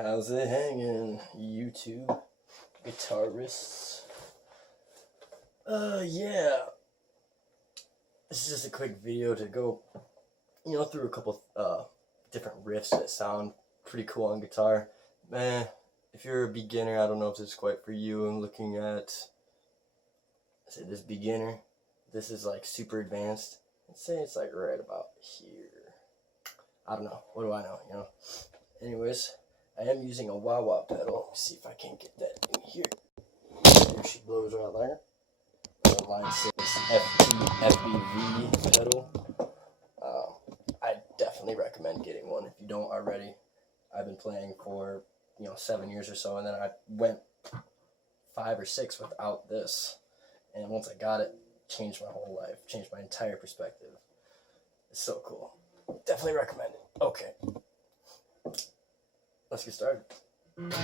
How's it hanging, YouTube guitarists? Yeah. This is just a quick video to go, through a couple different riffs that sound pretty cool on guitar. Man, if you're a beginner, I don't know if this is quite for you. I'm looking at, say this beginner. This is like super advanced. Let's say it's like right about here. I don't know. What do I know, Anyways, I am using a wah-wah pedal. Let's see if I can get that in here. There she blows right there. The line says FBV pedal. I definitely recommend getting one if you don't already. I've been playing for 7 years or so, and then I went 5 or 6 without this. And once I got it, changed my whole life, changed my entire perspective. It's so cool. Definitely recommend it. Okay. Let's get started. It's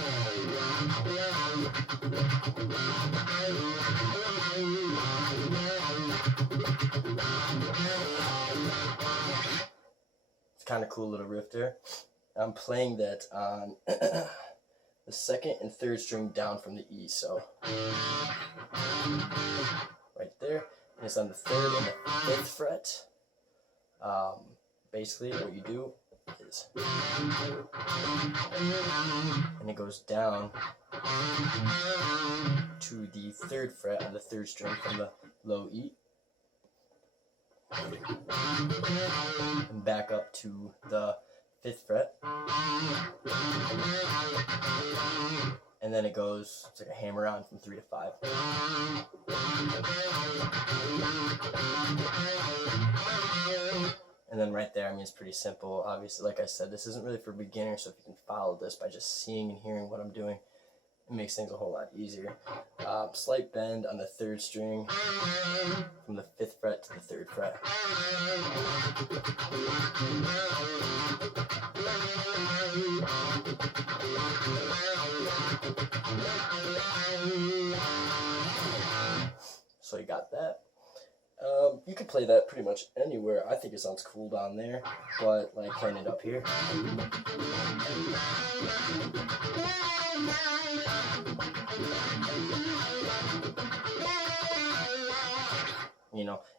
kind of cool little riff there. I'm playing that on the 2nd and 3rd string down from the E, so right there, and it's on the 3rd and the 5th fret. Basically what you do is, and it goes down to the 3rd fret on the 3rd string from the low E, and back up to the 5th fret, and then it goes, it's like a hammer on from 3 to 5. And then right there, it's pretty simple. Obviously, like I said, this isn't really for beginners, so if you can follow this by just seeing and hearing what I'm doing, it makes things a whole lot easier. Slight bend on the 3rd string from the 5th fret to the 3rd fret. So you got that. You can play that pretty much anywhere. I think it sounds cool down there, but like playing it up here.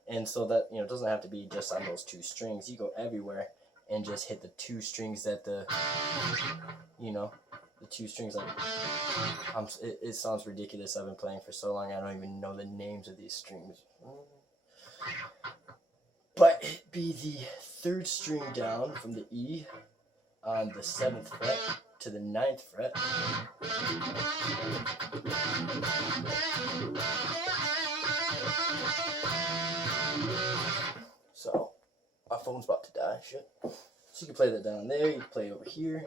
And so that, it doesn't have to be just on those 2 strings. You go everywhere and just hit the 2 strings that the 2 strings, like, it sounds ridiculous. I've been playing for so long, I don't even know the names of these strings. But it'd be the 3rd string down from the E on the 7th fret to the 9th fret. So, my phone's about to die, shit. So you can play that down there, you can play it over here.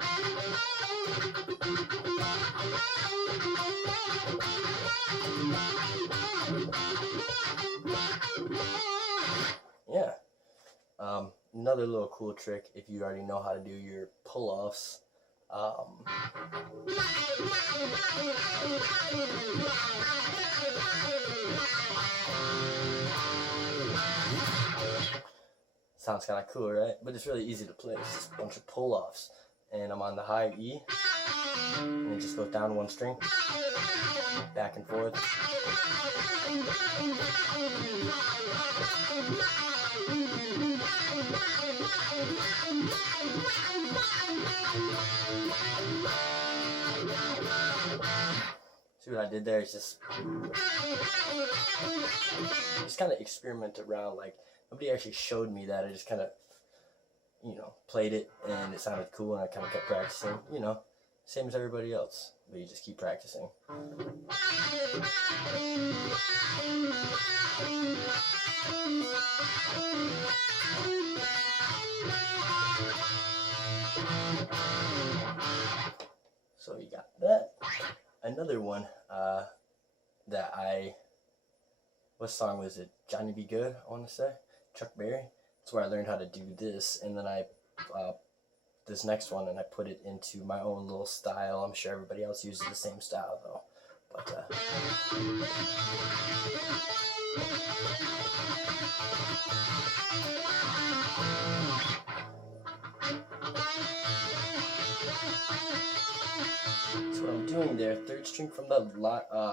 Yeah. Another little cool trick, if you already know how to do your pull-offs, sounds kind of cool, right? But it's really easy to play. It's just a bunch of pull-offs. And I'm on the high E, and it just goes down 1 string, back and forth. See what I did there? It's just kind of experiment around. Like, nobody actually showed me that. I just kind of, played it, and it sounded cool, and I kind of kept practicing, same as everybody else, but you just keep practicing. So you got that. Another one what song was it? Johnny Be Good, I want to say. Chuck Berry. That's where I learned how to do this, and then this next one, and I put it into my own little style. I'm sure everybody else uses the same style though. But So what I'm doing there, third string from the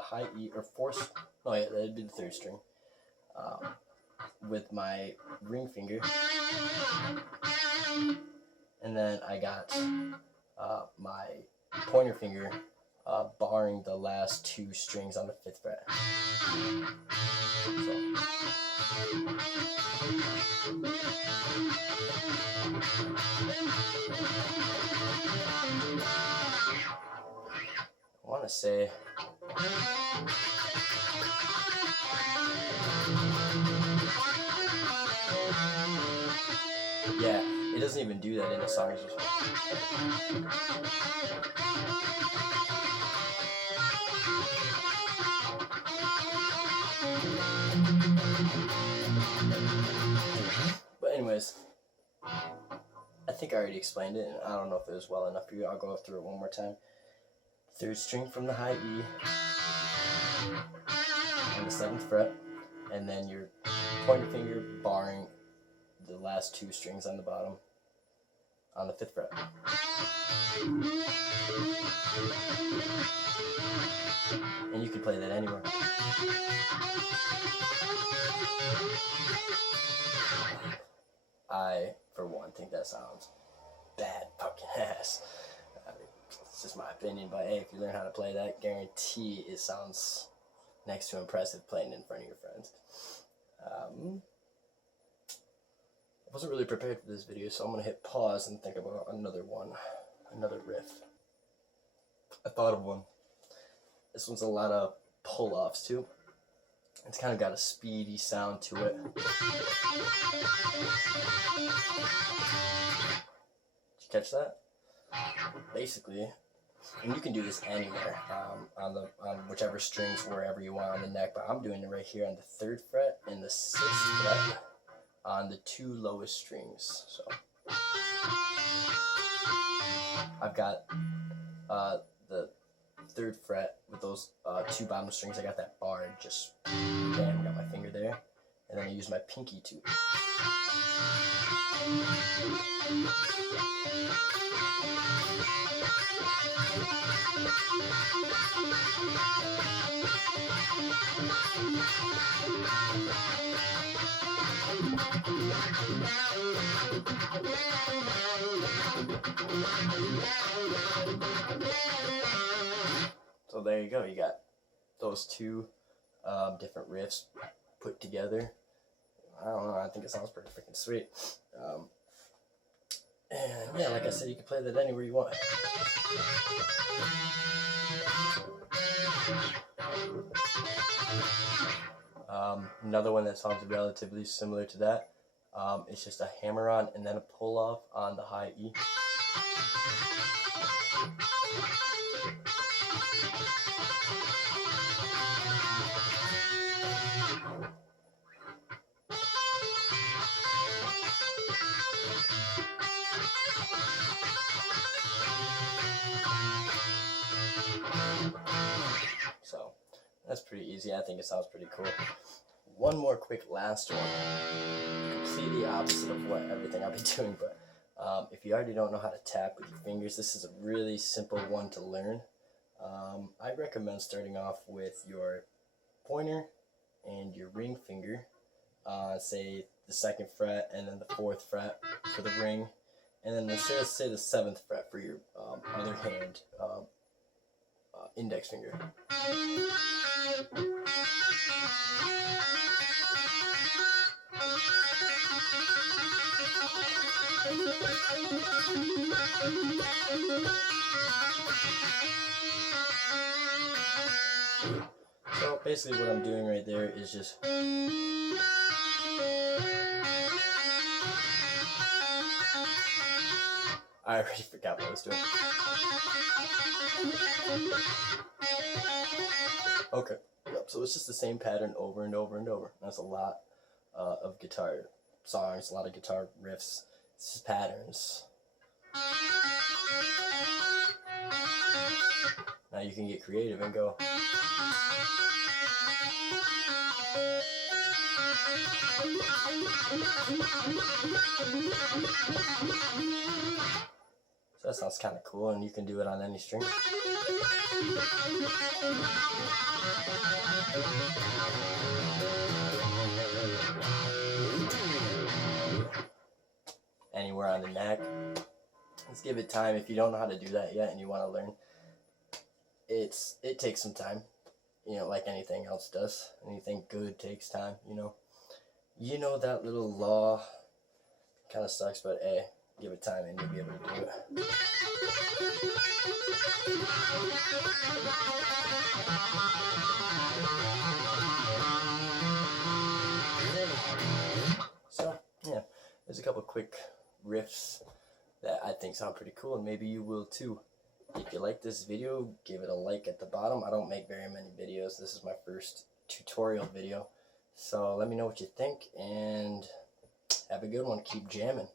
high E, or fourth, oh yeah, that'd be the third string, with my ring finger, and then I got my pointer finger barring the last two strings on the 5th fret. So. I want to say yeah, it doesn't even do that in the song. It's just but anyways, I think I already explained it, and I don't know if it was well enough for you. I'll go through it one more time. Third string from the high E on the 7th fret, and then your pointer finger barring the last two strings on the bottom on the 5th fret. And you can play that anywhere. I, for one, think that sounds bad fucking ass. I mean, it's just my opinion, but hey, if you learn how to play that, guarantee it sounds next to impressive playing in front of your friends. I wasn't really prepared for this video, so I'm going to hit pause and think about another riff. I thought of one. This one's a lot of pull-offs too. It's kind of got a speedy sound to it. Did you catch that? Basically, and you can do this anywhere, on whichever strings, wherever you want on the neck, but I'm doing it right here on the 3rd fret and the 6th fret on the 2 lowest strings. So I've got the 3rd fret with those 2 bottom strings. I got that bar, just bam, got my finger there, and then I use my pinky to So there you go, you got those 2 different riffs put together. I don't know, I think it sounds pretty freaking sweet. And yeah, like I said, you can play that anywhere you want. Another one that sounds relatively similar to that, it's just a hammer on and then a pull off on the high E. So that's pretty easy. I think it sounds pretty cool. One more quick last one, completely opposite of what everything I've been doing, but if you already don't know how to tap with your fingers, this is a really simple one to learn. I recommend starting off with your pointer and your ring finger, say the 2nd fret and then the 4th fret for the ring, and then let's say the 7th fret for your other hand index finger. So basically what I'm doing right there is just I already forgot what I was doing. Okay, yep, so it's just the same pattern over and over and over. That's a lot of guitar songs, a lot of guitar riffs. It's just patterns. Now you can get creative and go. So that sounds kind of cool, and you can do it on any string. Anywhere on the neck. Let's give it time. If you don't know how to do that yet and you want to learn, it takes some time, you know, like anything else does. Anything good takes time, you know. You know that little law kind of sucks, but hey, give it time and you'll be able to do it. So yeah, there's a couple quick riffs that I think sound pretty cool, and maybe you will too. If you like this video, give it a like at the bottom. I don't make very many videos. This is my first tutorial video. So let me know what you think, and have a good one. Keep jamming.